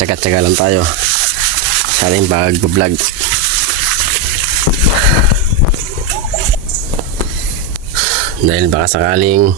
tsaga-tsaga lang tayo. Sa ating pag-vlog. Dahil baka sakaling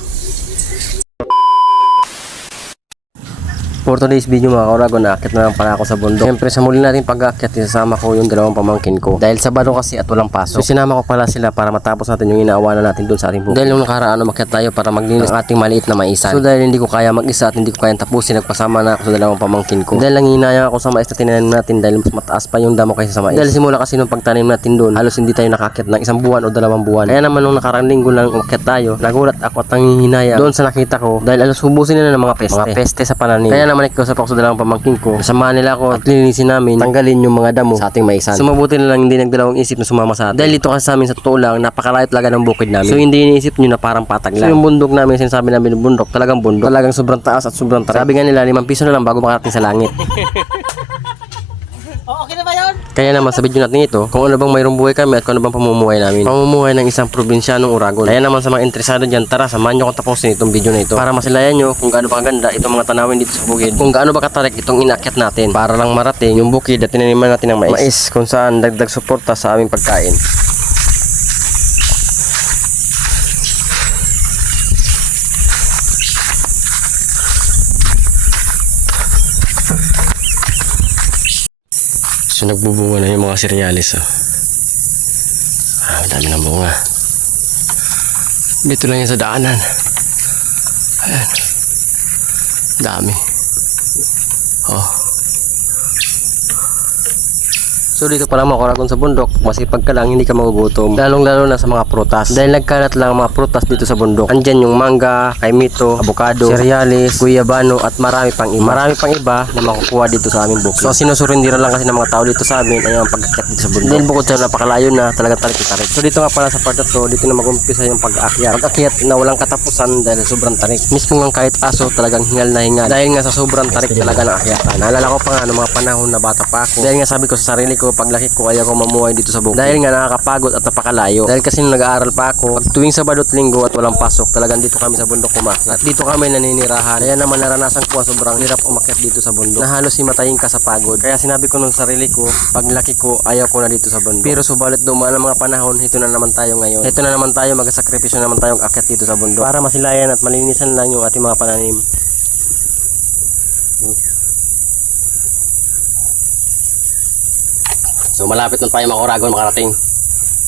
For today's video mga kauragon, naakit na lang pala ako sa bundok. Siyempre sa muli natin pag-aakyat, isasama ko yung dalawang pamangkin ko. Dahil sa baro kasi at walang pasok. So sinama ko pala sila para matapos natin yung inaawanan natin doon sa ating bukid. Dahil nung nakaraan, umakyat tayo para maglinis ng ating maliit na maisan. So dahil hindi ko kaya mag-isa at hindi ko kayang tapusin, nagpasama na ako sa dalawang pamangkin ko. Dahil nanginayang ako sa mais na tinanim natin dahil mas mataas pa yung damo kaysa sa mais. Dahil simula kasi nung pagtanim natin doon, halos hindi tayo nakakyat ng isang buwan o dalawang buwan. Kaya naman nung nakarang linggo lang umakyat tayo, nagulat ako at nangihinaya doon sa nakita ko dahil alos hubusin nila ng mga peste. Mga peste sa pananim. Kaya naman nagkausap ako sa dalawang pamangkin ko. Samahan nila ako at linisin namin, tanggalin yung mga damo sa ating maisan. So mabuti na lang hindi nagdalawang isip na sumama sa atin. Dahil dito kasi sa amin sa totoo lang, napakalayo talaga ng bukid namin. So hindi iniisip nyo na parang patag lang. So yung bundok namin, sinasabi namin bundok, talagang bundok. Talagang sobrang taas at sobrang tarik. Sabi nga nila, limang piso na lang bago makarating sa langit. Oh, okay na ba yun? Kaya naman sa video natin ito, kung ano bang mayroong buhay kami at kung ano bang pamumuhay namin. Pamumuhay ng isang probinsyanong Uragon. Kaya naman sa mga interesado dyan, tara, samahan nyo kung tapusin itong video na ito. Para masilayan nyo kung gaano kaganda itong mga tanawin dito sa bukid. Kung gaano ba katarik itong inakyat natin. Para lang marating yung bukid at tinaniman natin ng mais. Mais kung saan dagdag suporta sa aming pagkain. So nagbubunga na yung mga cerealis oh. Ah, dami ng bunga. Dito lang yan sa daanan. Ayan. Dami. Oh. So dito pa lang mga kuragon sa bundok, masipag ka lang, hindi ka magugutom. Lalong lalo na sa mga prutas. Dahil nagkalat lang ang mga prutas dito sa bundok. Andyan yung mangga, kaimito, avocado, cerealis, guyabano, at marami pang iba. Marami pang iba na makukuha dito sa aming bukid. So sinusurindira lang kasi ng mga tao dito sa amin ay ang pagkakyat dito sa bundok. Dahil bukod sa napakalayo na, talaga tarik tarik. So dito nga pala sa part to, dito na mag-umpisa yung pag-akyat. Pag-akyat na walang katapusan dahil sobrang tarik. Mismo nga kahit aso talagang hingal na hingal. Dahil nga sa sobrang tarik talaga ng akyatan. Naalala ko pa nga noong mga panahon na bata pa ako. Dahil nga sabi ko sa sarili ko, paglaki ko ayaw ko mamuhay dito sa bukid. Dahil nga nakakapagod at napakalayo. Dahil kasi nung nag-aaral pa ako, pag tuwing Sabado at Linggo at walang pasok, talagang dito kami sa bundok umakyat. At dito kami naninirahan. Kaya naman naranasan ko ang sobrang hirap umakyat dito sa bundok. Na halos himatayin ka sa pagod. Kaya sinabi ko nung sarili ko, paglaki ko, ayaw ko na dito sa bundok. Pero subalit dumaan ang mga panahon, ito na naman tayo ngayon. Ito na naman tayo, magsakripisyo naman tayong akyat dito sa bundok. Para masilayan at malinisan lang yung ating mga pananim. So malapit na tayo mga Oragon makarating.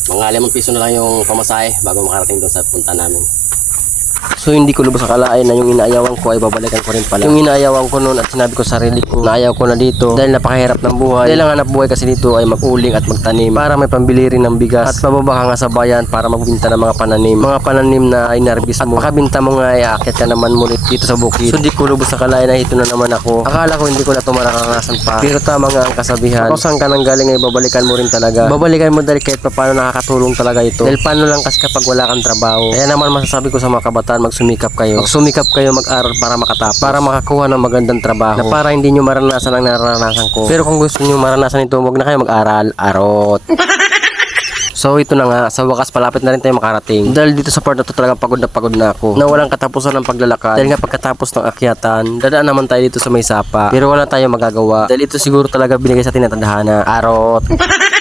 Mga 5 piso na lang yung pamasahe bago makarating doon sa punta namin. So hindi ko lubos akalain na yung inaayawan ko ay babalikan ko rin pala. Yung inaayawan ko noon at sinabi ko sa sarili ko na ayaw ko na dito dahil napakahirap ng buhay. Dahil ang hanap buhay kasi dito ay mag-uling at magtanim para may pambili rin ng bigas at pababa ka nga sa bayan para magbinta ng mga pananim. Mga pananim na ay narbis mo. Makabinta mo nga ay aakyat ka naman mulit dito sa bukid. So di ko lubos akalain na ito na naman ako. Akala ko hindi ko na ito mararanasan pa. Pero tama nga ang kasabihan. Kung saan ka nang galing ay babalikan mo rin talaga. Babalikan mo dahil kahit paano nakakatulong talaga ito. Dahil paano lang kasi kapag wala kang trabaho. Kaya naman masasabi ko sa mga kabataan magsumikap kayo. Magsumikap kayo mag-aral para makatapos. Para makakuha ng magandang trabaho. Na para hindi nyo maranasan ang naranasan ko. Pero kung gusto nyo maranasan ito, huwag na kayo mag-aral. Arot. So ito na nga, sa wakas palapit na rin tayo makarating. Dahil dito sa part na to talagang pagod na pagod na ako. Na walang katapusan ng paglalakad. Dahil nga pagkatapos ng akyatan, dadaan naman tayo dito sa may sapa. Pero wala tayong magagawa. Dahil ito siguro talaga binigay sa atin ng tadhana. Arot.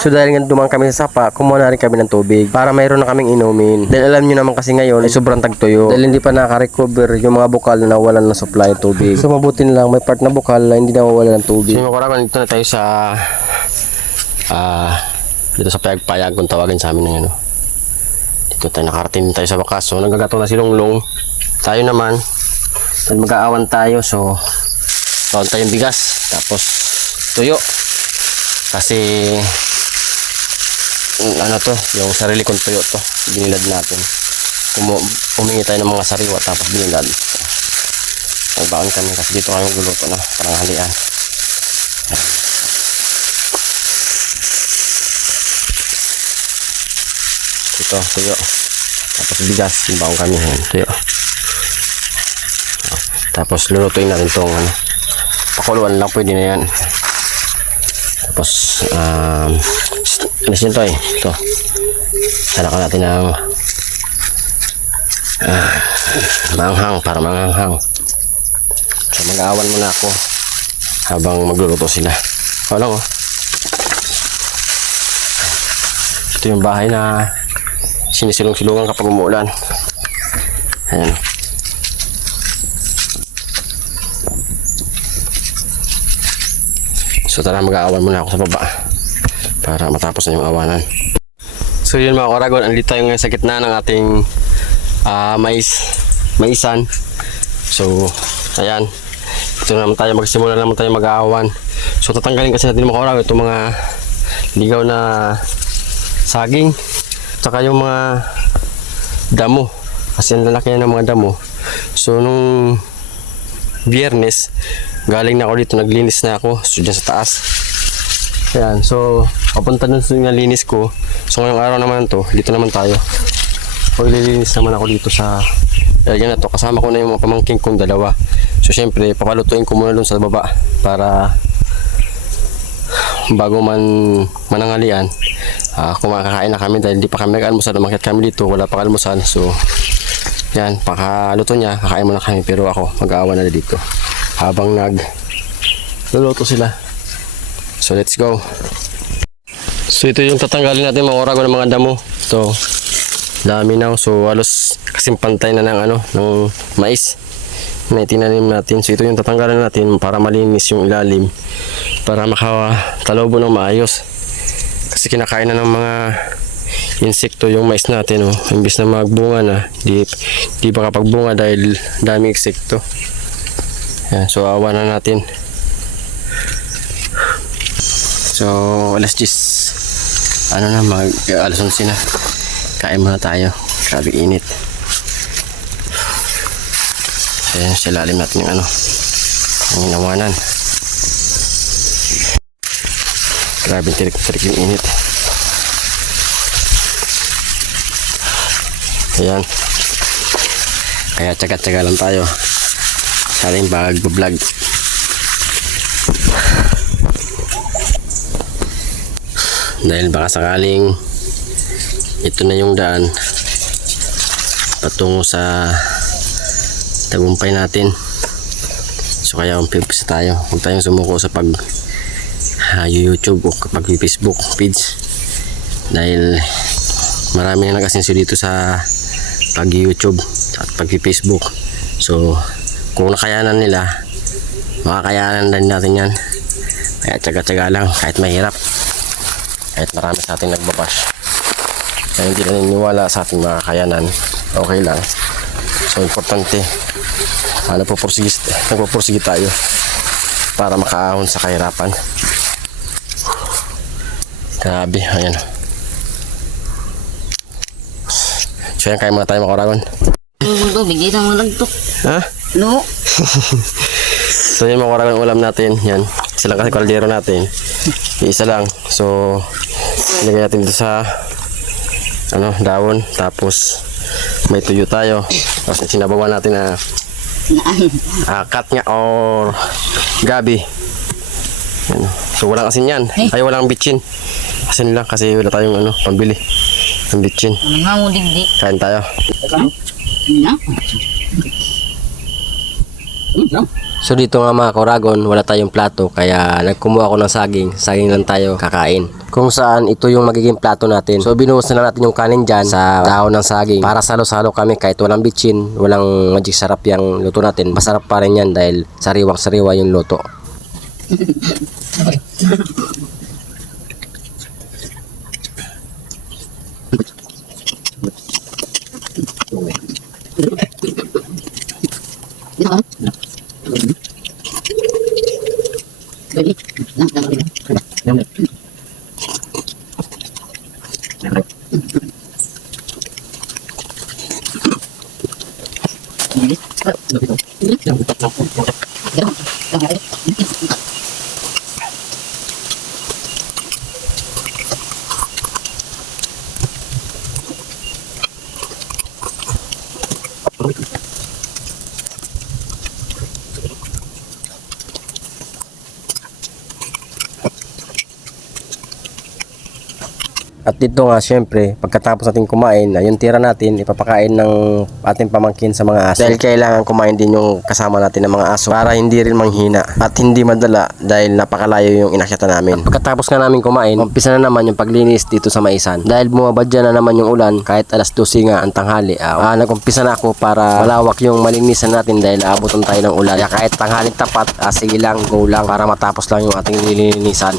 So dahil nga dumaan kami sa sapa, kumuha na rin kami ng tubig para mayroon na kaming inumin. Dahil alam nyo naman kasi ngayon ay sobrang tagtuyo. Dahil hindi pa nakaka-recover yung mga bukal na nawalan ng supply ng tubig. So mabuti na lang may part na bukal na hindi nawawala ng tubig. So yung dito na tayo sa ah dito sa payag-payag kung tawagin sa amin ng ano. Dito tayo nakarating tayo sa wakas. So nagagato na si Longlong. Tayo naman dahil mag-aawan tayo so tawag tayong bigas tapos tuyo kasi ano to, yung sarili kong tuyo to, binilad natin. Kumu humingi tayo ng mga sariwa tapos binilad. Nagbaon kami kasi dito kami guluto na, parang halian. Ito, tuyo. Tapos bigas, baong kami. Yan, tuyo. Tapos lulutuin natin itong ano, pakuluan lang pwede na yan. Tapos, um, ano siya ito eh, ito. Salakan natin ng ah, manghang, para manghang. So mag-aawan muna ako habang magluluto sila. O lang oh. Ito yung bahay na sinisilong-silungan kapag umuulan. Ayan. So tara mag-aawan muna ako sa baba para matapos na yung awanan. So yun mga karagon, andito tayo ngayon sa gitna ng ating ah, mais, maisan. So, ayan. Ito na naman tayo, magsimula na naman tayo mag-aawan. So tatanggalin kasi natin mga karagon itong mga ligaw na saging. Tsaka yung mga damo. Kasi ang lalaki ng mga damo. So nung biyernes, galing na ako dito, naglinis na ako. So dyan sa taas. Ayan, so papunta dun sa nalinis ko. So ngayong araw naman to, dito naman tayo. Paglilinis naman ako dito sa area na to. Kasama ko na yung mga pamangking kong dalawa. So syempre, papalutuin ko muna dun sa baba para bago man manangalian ah kumakakain na kami dahil di pa kami nag-almusal umakyat kami dito wala pa almusal so yan pakaluto niya kakain muna kami pero ako mag-aawa na dito habang nag luluto sila so let's go. So ito yung tatanggalin natin mga orago ng mga damo. Ito dami na so halos kasing pantay na ng ano ng mais na itinanim natin. So ito yung tatanggalin natin para malinis yung ilalim para makatalobo ng maayos. Kasi kinakain na ng mga insekto yung mais natin oh. imbis na magbunga na di, di pa kapagbunga dahil daming insekto. Yan, so awa na natin so alas 10 ano na mag alas 11 na kain muna tayo grabe init ayan sa lalim natin yung ano ang inawanan Grabe tirik-tirik yung init. Ayan. Kaya tsaga-tsaga lang tayo. Sa ating pag-vlog. Dahil baka sakaling ito na yung daan patungo sa tagumpay natin. So kaya umpipisa tayo. Huwag tayong sumuko sa pag uh, YouTube o kapag Facebook page dahil marami na nag-asenso dito sa pag YouTube at pag Facebook so kung nakayanan nila makakayanan din natin yan kaya tsaga-tsaga lang kahit mahirap kahit marami sa ating nagbabash kaya hindi na niniwala sa ating mga kakayanan okay lang so importante uh, nagpupursige, nagpupursige tayo para makaahon sa kahirapan Grabe, ayan. So yan, kain muna tayo tubig, di na mo nagtok. Ha? No. So yan mga koragon, ulam natin. Yan. Lang kasi kaldero natin. Isa lang. So, ilagay natin dito sa ano, dawon. Tapos, may tuyo tayo. Tapos sinabawan natin na uh, katnya or gabi. Yan. So walang asin yan. Ay walang bitchin. Asin lang kasi wala tayong ano, pambili. Ang bitchin. Ano nga? Kain tayo. Na? So dito nga mga koragon, wala tayong plato kaya nagkumuha ako ng saging. Saging lang tayo kakain. Kung saan ito yung magiging plato natin. So binuhos na natin yung kanin dyan sa dahon ng saging. Para salo-salo kami kahit walang bitchin, walang magic sarap yung luto natin. Masarap pa rin yan dahil sariwang-sariwa yung luto. Yeah. Jadi, Thank you. Dito nga syempre, pagkatapos natin kumain, yung tira natin, ipapakain ng ating pamangkin sa mga aso. Dahil kailangan kumain din yung kasama natin ng mga aso para hindi rin manghina at hindi madala dahil napakalayo yung inakyatan namin. At pagkatapos nga namin kumain, umpisa na naman yung paglinis dito sa maisan. Dahil bumabadya na naman yung ulan kahit alas 12 nga ang tanghali. Ah, ah, nag-umpisa na ako para malawak yung malinisan natin dahil aabutan tayo ng ulan. Kaya kahit tanghaling tapat, ah, sige lang, go lang para matapos lang yung ating lilinisan.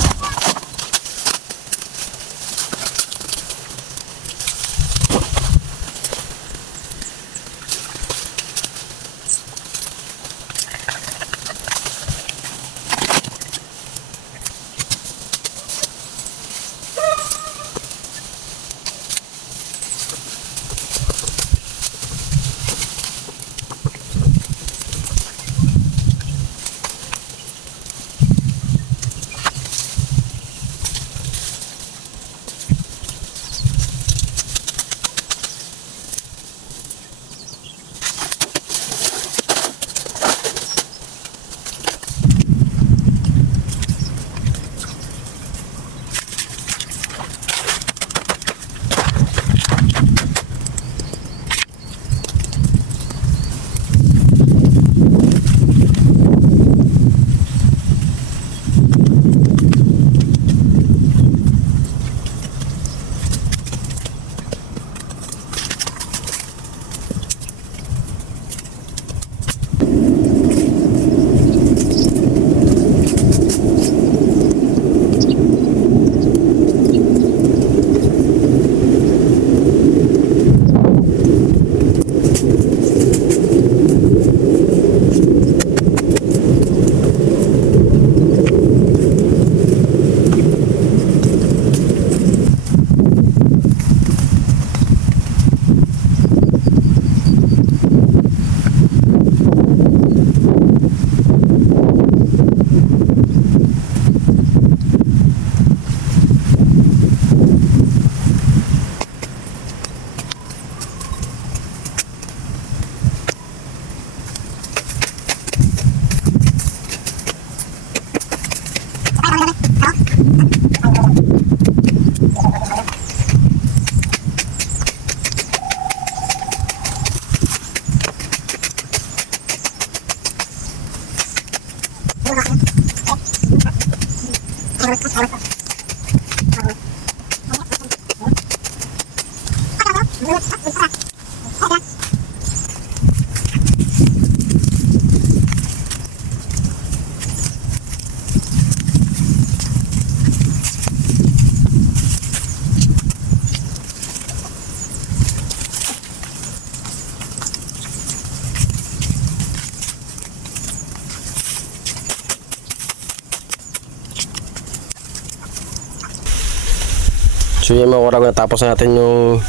Yun mga kurag, natapos na natin yung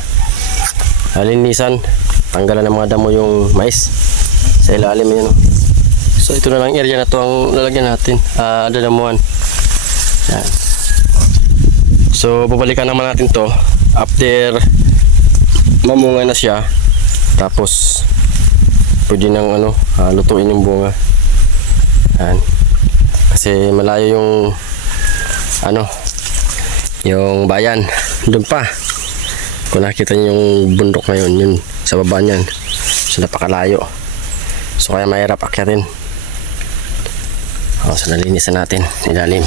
alinisan. Tanggalan ng mga damo yung mais sa ilalim yun. So ito na lang area na to ang lalagyan natin. Ah, dadamuhan. Yan. So babalikan naman natin to after mamunga na siya. Tapos pwede nang ano, ah, lutuin yung bunga. Yan. Kasi malayo yung ano, yung bayan doon pa. Kung nakita niyo yung bundok na yun yun sa baba niyan. So napakalayo. So kaya mahirap akyatin. O so nalinisan natin ilalim